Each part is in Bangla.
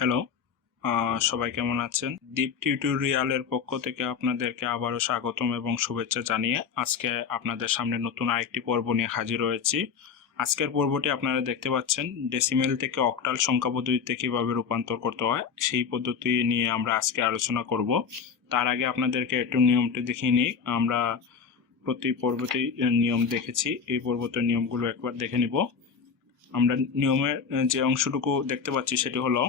হ্যালো, সবাই কেমন আছেন? দীপ টিউটোরিয়ালের পক্ষ থেকে আপনাদেরকে আবারও স্বাগতম এবং শুভেচ্ছা জানিয়ে আজকে আপনাদের সামনে নতুন আরেকটি পর্ব নিয়ে হাজির হয়েছি। আজকের পর্বটি আপনারা দেখতে পাচ্ছেন ডেসিমেল থেকে অক্টাল সংখ্যা পদ্ধতিতে কিভাবে রূপান্তর করতে হয় সেই পদ্ধতি নিয়ে আমরা আজকে আলোচনা করব। তার আগে আপনাদেরকে একটু নিয়মটি দেখিয়ে নিই। আমরা প্রতি পর্বতেই নিয়ম দেখেছি, এই পর্বতের নিয়মগুলো একবার দেখে নিব। আমরা নিয়মের যে অংশটুকু দেখতে পাচ্ছি সেটি হলো,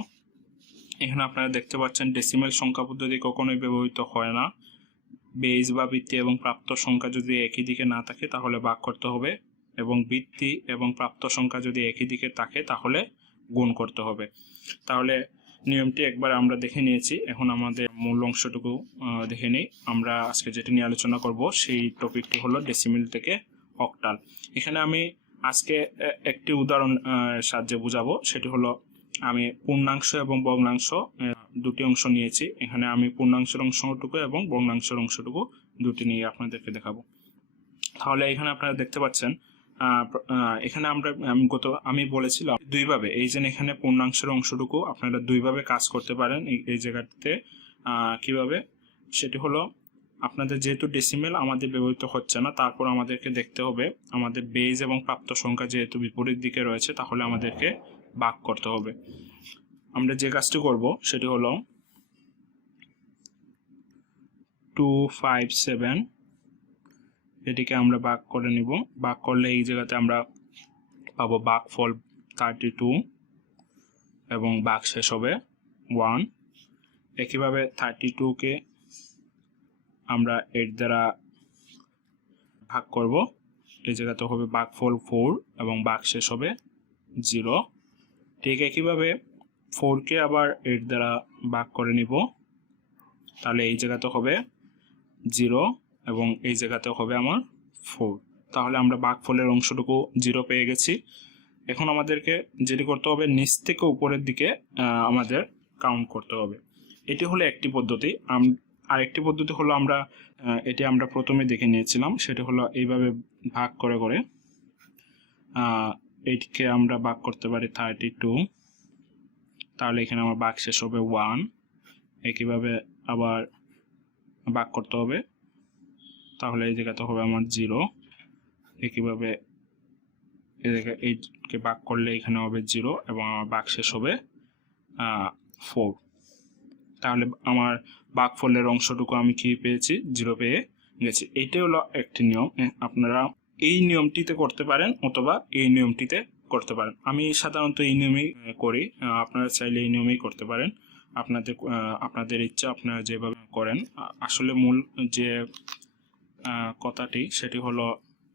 এখানে আপনারা দেখতে পাচ্ছেন ডেসিমেল সংখ্যা পদ্ধতি কখনোই ব্যবহৃত হয় না। বেজ বা বৃত্তি এবং প্রাপ্ত সংখ্যা যদি একই দিকে না থাকে তাহলে ভাগ করতে হবে, এবং বৃত্তি এবং প্রাপ্ত সংখ্যা যদি একই দিকে থাকে তাহলে গুণ করতে হবে। তাহলে নিয়মটি একবার আমরা দেখে নিয়েছি, এখন আমাদের মূল অংশটুকু দেখে নিই। আমরা আজকে যেটি নিয়ে আলোচনা করব সেই টপিকটি হলো ডেসিমেল থেকে অক্টাল। এখানে আমি আজকে একটি উদাহরণ সাহায্যে বুঝাবো, সেটি হলো আমি পূর্ণাংশ এবং ভগ্নাংশ দুটি অংশ নিয়েছি। এখানে আমি পূর্ণাংশের অংশটুকু এবং ভগ্নাংশের অংশটুকু দুটি নিয়ে আপনাদেরকে দেখাবো। তাহলে এখানে আপনারা দেখতে পাচ্ছেন এখানে আমি বলেছিলাম দুইভাবে, এই যে এখানে পূর্ণাংশের অংশটুকু আপনারা দুইভাবে কাজ করতে পারেন এই জায়গাতে। কিভাবে সেটি হলো, আপনাদের যেহেতু ডেসিমেল আমাদের ব্যবহৃত হচ্ছে না, তারপর আমাদেরকে দেখতে হবে আমাদের বেজ এবং প্রাপ্ত সংখ্যা যেহেতু বিপরীত দিকে রয়েছে তাহলে আমাদেরকে ভাগ করতে হবে। আমরা যে কাজটি করব সেটি হলো 257, এটিকে আমরা ভাগ করে নিব। ভাগ করলে এই জায়গাতে আমরা পাবো ভাগফল 32 এবং ভাগ শেষ হবে 1। একইভাবে 32কে আমরা 8 দ্বারা ভাগ করব, এই জায়গাতে হবে ভাগফল 4 এবং ভাগ শেষ হবে 0। ঠিক একইভাবে 4কে আবার 8 দ্বারা ভাগ করে নিব, তাহলে এই জায়গাতে হবে 0 এবং এই জায়গাতে হবে আমার 4। তাহলে আমরা ভাগফলের অংশটুকু 0 পেয়ে গেছি। এখন আমাদেরকে যেটি করতে হবে, নিচ থেকে উপরের দিকে আমাদের কাউন্ট করতে হবে। এটি হলো একটি পদ্ধতি। আরেকটি পদ্ধতি হলো এটি আমরা প্রথমে দেখে নিয়েছিলাম, সেটি হলো এইভাবে ভাগ করে করে এটিকে আমরা ভাগ করতে পারি 32, তাহলে এখানে আমার ভাগ শেষ হবে 1। একইভাবে আবার ভাগ করতে হবে, তাহলে এই জায়গাতে হবে আমার 0। একইভাবে এইটকে ভাগ করলে এখানে হবে 0 এবং আমার ভাগ শেষ হবে 4। তাহলে আমার ভাগফলের অংশটুকু আমি কি পেয়েছি? 0 পেয়ে গেছি। এইটাই হলো একটি নিয়ম। আপনারা এই নিয়মটিতে করতে পারেন অথবা এই নিয়মটিতে করতে পারেন। আমি সাধারণত এই নিয়মেই করি, আপনারা চাইলে এই নিয়মেই করতে পারেন। আপনাদের ইচ্ছা, আপনারা যেভাবে করেন। আসলে মূল যে কথাটি সেটি হলো,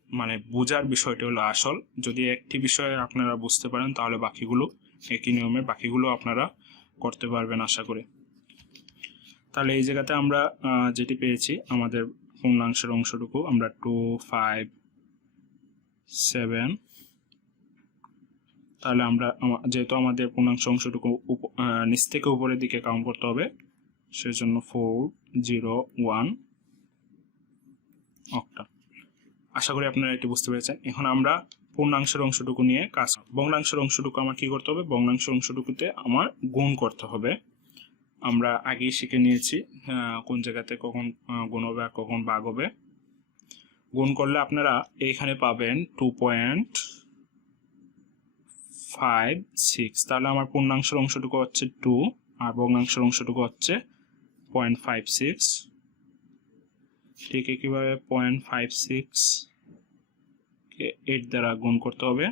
মানে বোঝার বিষয়টি হলো আসল। যদি একটি বিষয়ে আপনারা বুঝতে পারেন তাহলে বাকিগুলো একই নিয়মে বাকিগুলো আপনারা করতে পারবেন আশা করি। তাহলে এই জায়গাতে আমরা যেটি পেয়েছি, আমাদের পূর্ণাংশের অংশটুকু আমরা 257, তাহলে আমরা যেহেতু আমাদের পূর্ণাংশ অংশটুকু নিচ থেকে উপরের দিকে কাউন্ট করতে হবে, সেজন্য 401 অক্টাল। আশা করি আপনারা এটি বুঝতে পেরেছেন। এখন আমরা পূর্ণাংশের অংশটুকু নিয়ে কাজ করব। ভগ্নাংশের অংশটুকু আমার কি করতে হবে? ভগ্নাংশের অংশটুকুতে আমার গুণ করতে হবে। আমরা আগেই শিখে নিয়েছি কোন জায়গাতে কখন গুণ হবে আর কখন ভাগ হবে। গুণ করলে আপনারা এইখানে পাবেন 2.56, তাহলে আমার পূর্ণাংশের অংশটুকু হচ্ছে 2 আর ভগ্নাংশের অংশটুকু হচ্ছে 0.56। ঠিক একইভাবে 0.56 কে 8 দ্বারা গুণ করতে হবে।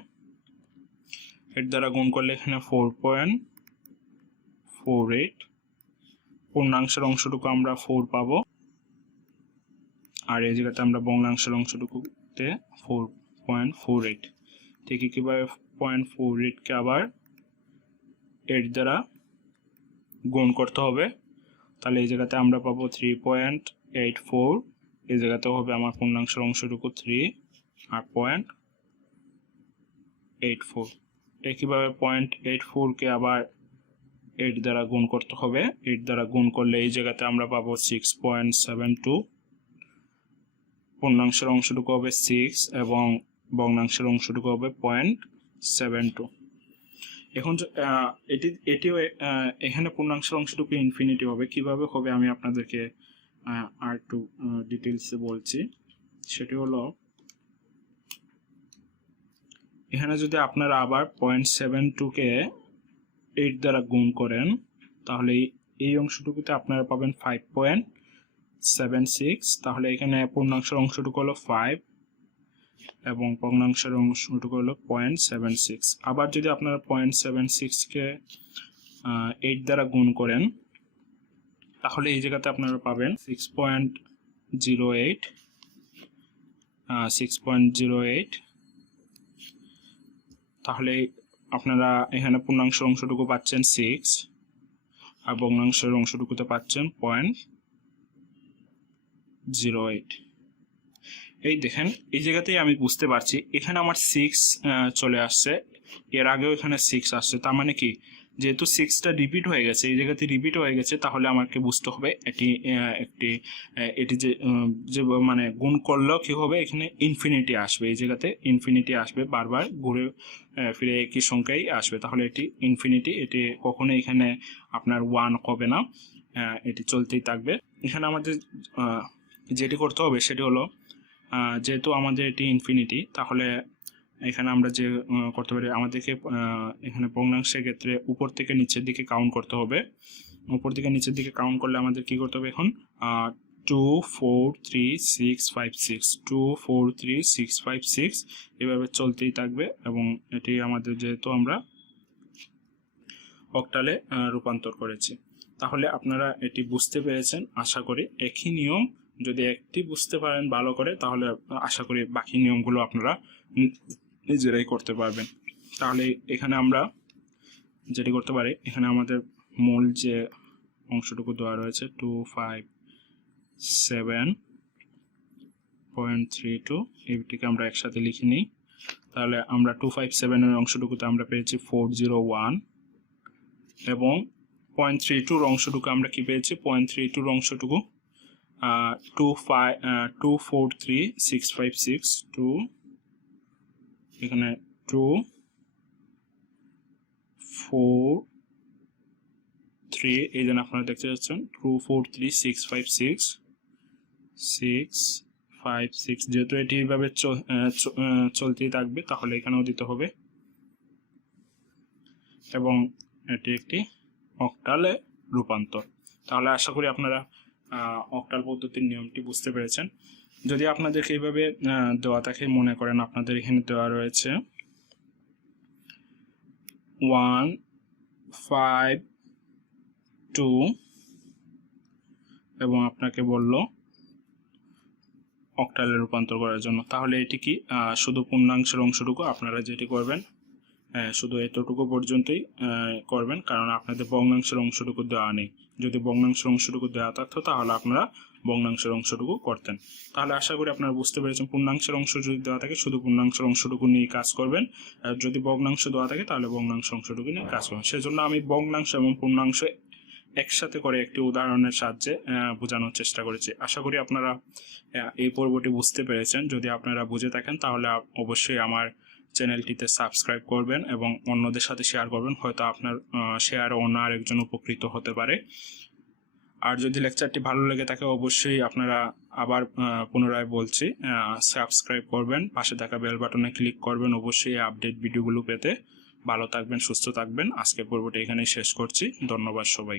8 দ্বারা গুণ করলে এখানে 4.48, পূর্ণাংশের অংশটুকু আমরা 4 পাবো, আর এই জায়গাতে আমরা ভগ্নাংশের অংশটুকুতে 4.48। ঠিক একইভাবে 0.48কে আবার 8 দ্বারা গুণ করতে হবে, তাহলে এই জায়গাতে আমরা পাবো 3.84। এই জায়গাতে হবে আমার পূর্ণাংশের অংশটুকু 3 আর 0.84। একইভাবে 0.84কে আবার 8 দ্বারা গুণ করতে হবে। 8 দ্বারা গুণ করলে এই জায়গাতে আমরা পাবো 6.72। পূর্ণাংশের অংশটুকু হবে 6 এবং ভগ্নাংশের অংশটুকু হবে 0.72। এখন এটিও এখানে পূর্ণাংশের অংশটুকু ইনফিনিটি হবে। কিভাবে হবে আমি আপনাদেরকে আর একটু ডিটেলসে বলছি। সেটি হলো, এখানে যদি আপনারা আবার 0.72কে 8 দ্বারা গুণ করেন, তাহলে এই অংশটুকুতে আপনারা পাবেন 5.76। তাহলে এখানে পূর্ণাংশের অংশটুকু হলো 5 এবং ভগ্নাংশের অংশটুকু হলো 0.76। আবার যদি আপনারা 0.76কে 8 দ্বারা গুণ করেন, তাহলে এই জায়গাতে আপনারা পাবেন 6.08। তাহলে আপনারা এখানে পূর্ণাংশের অংশটুকু পাচ্ছেন 6 আর ভগ্নাংশের অংশটুকুতে পাচ্ছেন 0.08। এই দেখেন, এই জায়গাতেই আমি বুঝতে পারছি এখানে আমার 6 চলে আসছে, এর আগেও এখানে 6 আসছে। তার মানে কি, যেহেতু 6টা রিপিট হয়ে গেছে, এই জায়গাতে রিপিট হয়ে গেছে, তাহলে আমাকে বুঝতে হবে এটি যে মানে গুণ করলেও কি হবে, এখানে ইনফিনিটি আসবে। এই জায়গাতে ইনফিনিটি আসবে, বারবার ঘুরে ফিরে একই সংখ্যাই আসবে। তাহলে এটি ইনফিনিটি, এটি কখনো এখানে আপনার 1 হবে না, এটি চলতেই থাকবে। এখানে আমাদের যেটি করতে হবে সেটি হলো, যেহেতু আমাদের এটি ইনফিনিটি, তাহলে এখানে আমরা যে করতে পারি, আমাদেরকে এখানে ভগ্নাংশের ক্ষেত্রে উপর থেকে নিচের দিকে কাউন্ট করতে হবে। উপর থেকে নিচের দিকে কাউন্ট করলে আমাদের কি করতে হবে, এখন 2 4 3 6 5 6 2 4 3 6 5 6 এভাবে চলতেই থাকবে। এবং এটি আমাদের যেহেতু আমরা অক্টালে রূপান্তর করেছি, তাহলে আপনারা এটি বুঝতে পেরেছেন আশা করি। একই নিয়ম যদি একটি বুঝতে পারেন ভালো করে, তাহলে আশা করি বাকি নিয়মগুলো আপনারা নিজেরাই করতে পারবেন। তাহলে এখানে আমরা যেটি করতে পারি, এখানে আমাদের মূল যে অংশটুকু দেওয়া রয়েছে 257.32, এইটিকে আমরা একসাথে লিখে নিই। তাহলে আমরা 257 এর অংশটুকুতে আমরা পেয়েছি 401 এবং 0.32 অংশটুকু আমরা কি পেয়েছি, 0.32 অংশটুকু 243,656 2 এখানে 243, এই জন্য আপনারা দেখতে পাচ্ছেন 243,656 যেহেতু এটি এইভাবে চলতেই থাকবে, তাহলে এখানেও দিতে হবে। এবং এটি একটি অক্টালে রূপান্তর। তাহলে আশা করি আপনারা অক্টাল পদ্ধতির নিয়মটি বুঝতে পেরেছেন। যদি আপনাদেরকে এইভাবে দেওয়া থাকে, মনে করেন আপনাদের এখানে দেওয়া রয়েছে 1 5 2 এবং আপনাকে বলল অক্টালে রূপান্তর করার জন্য, তাহলে এটি কি শুধু পূর্ণাংশের অংশটুকু আপনারা যেটি করবেন, শুধু এতটুকু পর্যন্তই করবেন, কারণ আপনাদের ভগ্নাংশের অংশটুকু দেওয়া নেই। যদি ভগ্নাংশের অংশটুকু দেওয়া থাকতো, তাহলে আপনারা ভগ্নাংশের অংশটুকু করতেন। তাহলে আশা করি আপনারা বুঝতে পেরেছেন, পূর্ণাংশের অংশ যদি দেওয়া থাকে শুধু পূর্ণাংশের অংশটুকু নিয়ে কাজ করবেন, আর যদি ভগ্নাংশ দেওয়া থাকে তাহলে ভগ্নাংশ অংশটুকু নিয়ে কাজ করবেন। সেজন্য আমি ভগ্নাংশ এবং পূর্ণাংশ একসাথে করে একটি উদাহরণের সাহায্যে বোঝানোর চেষ্টা করেছি। আশা করি আপনারা এই পর্বটি বুঝতে পেরেছেন। যদি আপনারা বুঝে থাকেন, তাহলে অবশ্যই আমার চ্যানেলটিতে সাবস্ক্রাইব করবেন এবং অন্যদের সাথে শেয়ার করবেন। হয়তো আপনার শেয়ারে অন্য আরেকজন উপকৃত হতে পারে। আর যদি লেকচারটি ভালো লেগে থাকে, অবশ্যই আপনারা আবার পুনরায় বলছি, সাবস্ক্রাইব করবেন, পাশে থাকা বেল বাটনে ক্লিক করবেন অবশ্যই আপডেট ভিডিওগুলো পেতে। ভালো থাকবেন, সুস্থ থাকবেন। আজকের পর্বটি এখানেই শেষ করছি। ধন্যবাদ সবাই।